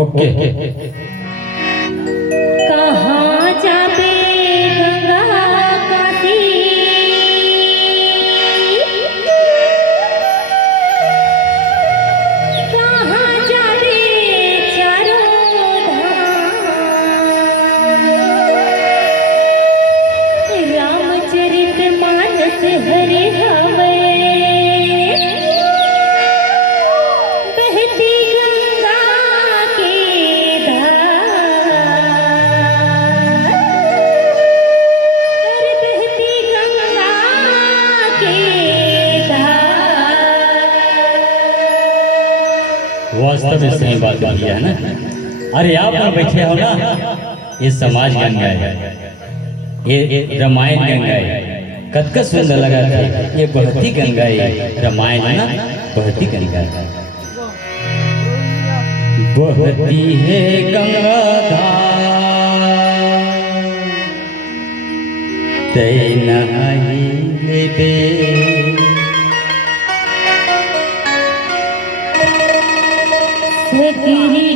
ओके कहाँ जाबे गंगा काशी कहाँ जाबे चारों धाम रामचरितमानस हरे हवे बहती गंगा के धार बहती गंगा के धार। वास्तव में सही बात बोली है ना। अरे आप यहाँ बैठे हो ना, ये समाज गंगा है, ये रामायण गंगा है। कतका सुंदर लगा था, ये बहती गंगा है। रामायण है ना, बहती गंगा है। बहती है गंगा धार तै नहाई लेबे सगरी